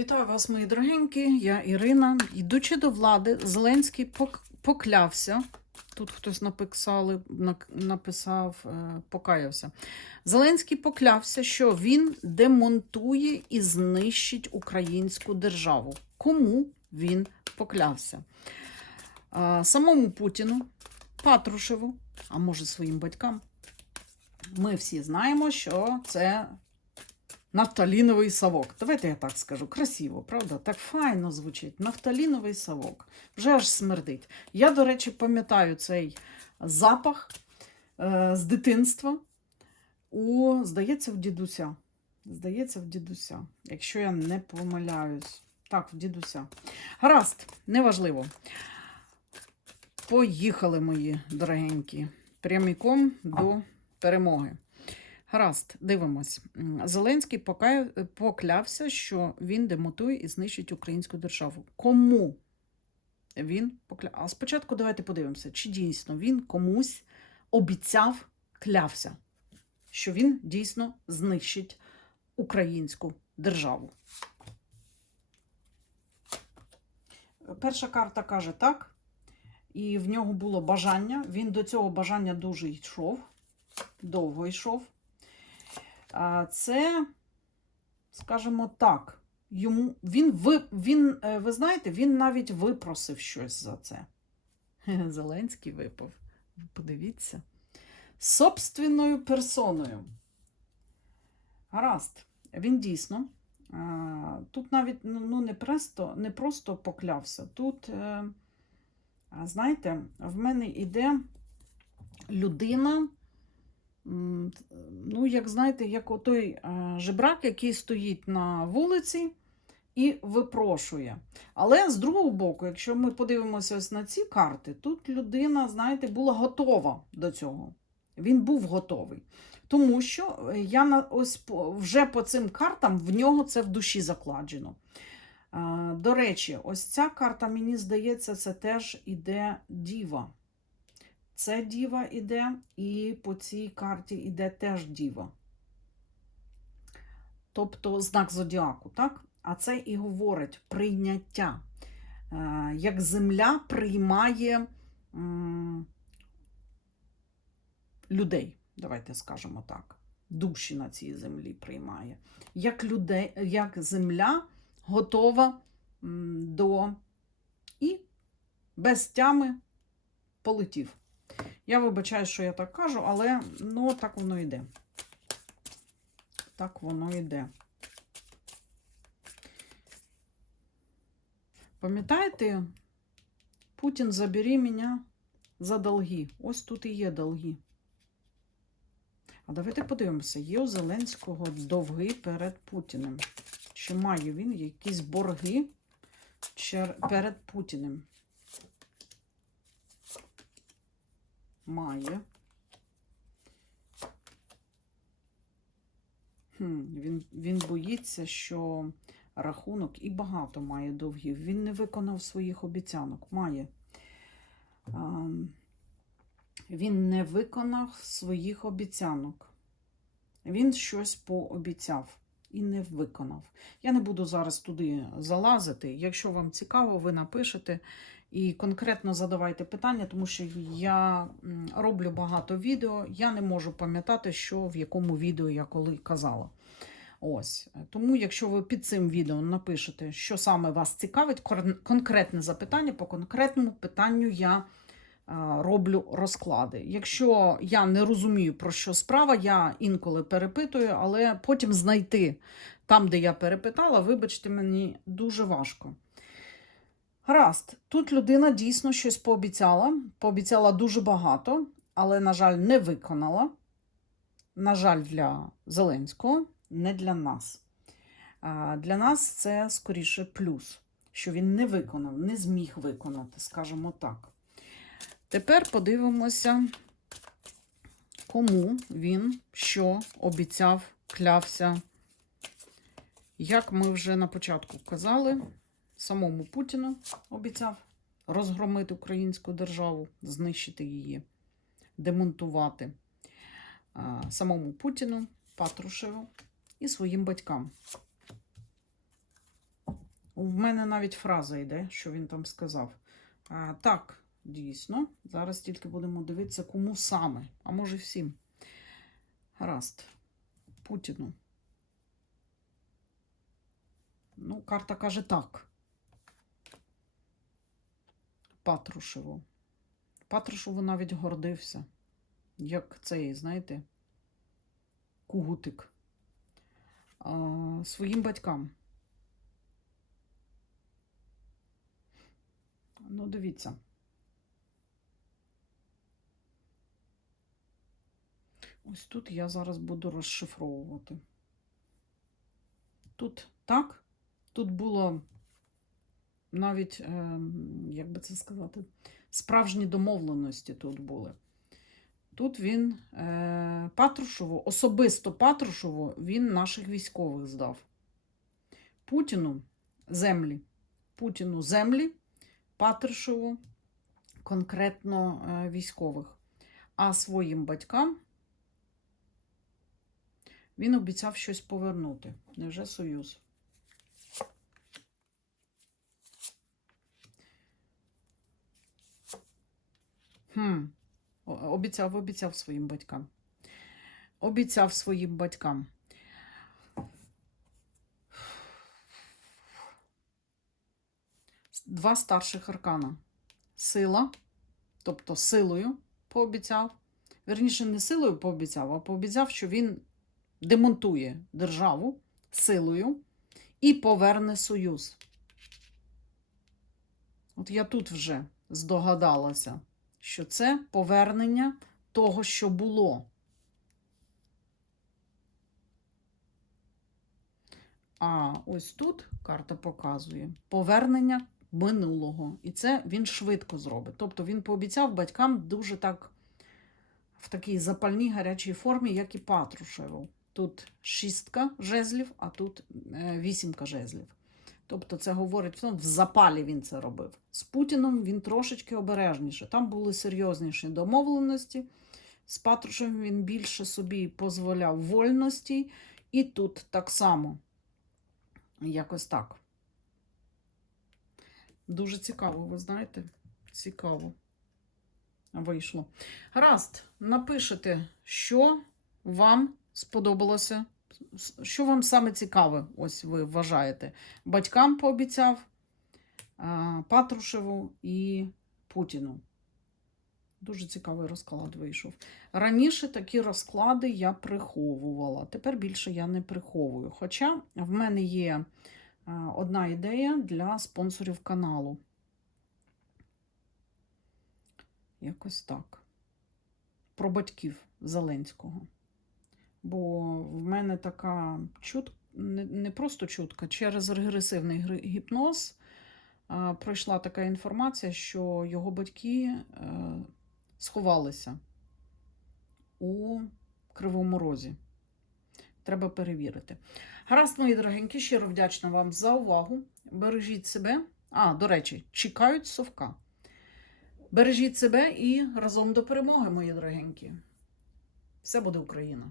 Вітаю вас, мої дорогенькі. Я Ірина. Йдучи до влади, Зеленський пок- поклявся. Тут хтось написали, написав, е, покаявся. Зеленський поклявся, що він демонтує і знищить українську державу. Кому він поклявся? Самому Путіну, Патрушеву, а може своїм батькам. Ми всі знаємо, що це Нафталіновий совок. Давайте я так скажу. Красиво, правда? Так файно звучить. Нафталіновий совок. Вже аж смердить. Я, до речі, пам'ятаю цей запах е, з дитинства. У, здається, в дідуся. Здається, в дідуся. Якщо я не помиляюсь. Так, в дідуся. Гаразд, неважливо. Поїхали, мої дорогенькі. Прямиком до перемоги. Гаразд, дивимось. Зеленський покая- поклявся, що він демотує і знищить українську державу. Кому він поклявся? А спочатку давайте подивимося, чи дійсно він комусь обіцяв, клявся, що він дійсно знищить українську державу. Перша карта каже так, і в нього було бажання. Він до цього бажання дуже йшов, довго йшов. Це, скажімо так, йому він ви, він, е, ви знаєте, він навіть випросив щось за це. Зеленський випав. Подивіться. Собственною персоною. Гаразд, він дійсно. Тут навіть ну, ну, не, просто, не просто поклявся. Тут, е, знаєте, в мене іде людина. Ну, як знаєте, як отой е, жебрак, який стоїть на вулиці і випрошує. Але з другого боку, якщо ми подивимося ось на ці карти, тут людина, знаєте, була готова до цього. Він був готовий. Тому що е, я на, ось вже по цим картам в нього це в душі закладено. Е, До речі, ось ця карта, мені здається, це теж іде діва. Це діва іде, і по цій карті іде теж діва. Тобто знак зодіаку, так? А це і говорить прийняття. Е, Як земля приймає людей, давайте скажемо так. Душі на цій землі приймає. Як, людей, як земля готова до і без тями полетів. Я вибачаю, що я так кажу, але ну, так воно йде. Так воно йде. Пам'ятаєте, Путін забери мене за долги. Ось тут і є долги. А давайте подивимося, є у Зеленського довги перед Путіним. Чи має він якісь борги перед Путіним? Має. Хм, він, він боїться, що рахунок і багато має довгів. Він не виконав своїх обіцянок. Має. А, він не виконав своїх обіцянок. Він щось пообіцяв і не виконав. Я не буду зараз туди залазити. Якщо вам цікаво, ви напишете і конкретно задавайте питання, тому що я роблю багато відео. Я не можу пам'ятати, що в якому відео я коли казала. Ось тому, якщо ви під цим відео напишете, що саме вас цікавить, конкретне запитання, по конкретному питанню я роблю розклади. Якщо я не розумію, про що справа, я інколи перепитую, але потім знайти там, де я перепитала, вибачте, мені дуже важко. Гаразд, тут людина дійсно щось пообіцяла, пообіцяла дуже багато, але, на жаль, не виконала. На жаль, для Зеленського, не для нас. Для нас це скоріше плюс, що він не виконав, не зміг виконати, скажімо так. Тепер подивимося, кому він що обіцяв, клявся. Як ми вже на початку казали, самому Путіну обіцяв розгромити українську державу, знищити її, демонтувати самому Путіну, Патрушеву і своїм батькам. В мене навіть фраза йде, що він там сказав. Так, дійсно. Зараз тільки будемо дивитися, кому саме, а може всім. Гаразд. Путіну. Ну, карта каже так. Патрушеву. Патрушеву навіть гордився. Як цей, знаєте, кугутик. А, своїм батькам. Ну, дивіться. Ось тут я зараз буду розшифровувати. Тут так, тут було навіть, е, як би це сказати, справжні домовленості тут були. Тут він е, Патрушеву, особисто Патрушеву, він наших військових здав. Путіну землі. Путіну землі, Патрушеву конкретно е, військових. А своїм батькам він обіцяв щось повернути. Невже Союз? Хм. Обіцяв, обіцяв своїм батькам. Обіцяв своїм батькам. Два старших аркана. Сила, тобто силою пообіцяв. Верніше, не силою пообіцяв, а пообіцяв, що він демонтує державу силою і поверне союз. От я тут вже здогадалася, що це повернення того, що було. А ось тут карта показує повернення минулого. І це він швидко зробить. Тобто він пообіцяв батькам дуже так в такій запальній гарячій формі, як і Патрушеву. Тут шістка жезлів, а тут е, вісімка жезлів. Тобто це говорить, ну, в запалі він це робив. З Путіном він трошечки обережніше. Там були серйозніші домовленості. З Патрушевим він більше собі дозволяв вольності. І тут так само. Якось так. Дуже цікаво, ви знаєте? Цікаво. Вийшло. Гаразд, напишете, що вам сподобалося, що вам саме цікаве, ось ви вважаєте. Батькам пообіцяв Патрушеву і Путіну. Дуже цікавий розклад вийшов. Раніше такі розклади я приховувала. Тепер більше я не приховую. Хоча в мене є одна ідея для спонсорів каналу. Якось так. Про батьків Зеленського. Бо в мене така чутка, не, просто чутка, через регресивний гіпноз пройшла така інформація, що його батьки е, сховалися у Кривому Розі. Треба перевірити. Гаразд, мої дорогенькі, щиро вдячна вам за увагу. Бережіть себе. А, до речі, чекають совка. Бережіть себе і разом до перемоги, мої дорогенькі. Все буде Україна!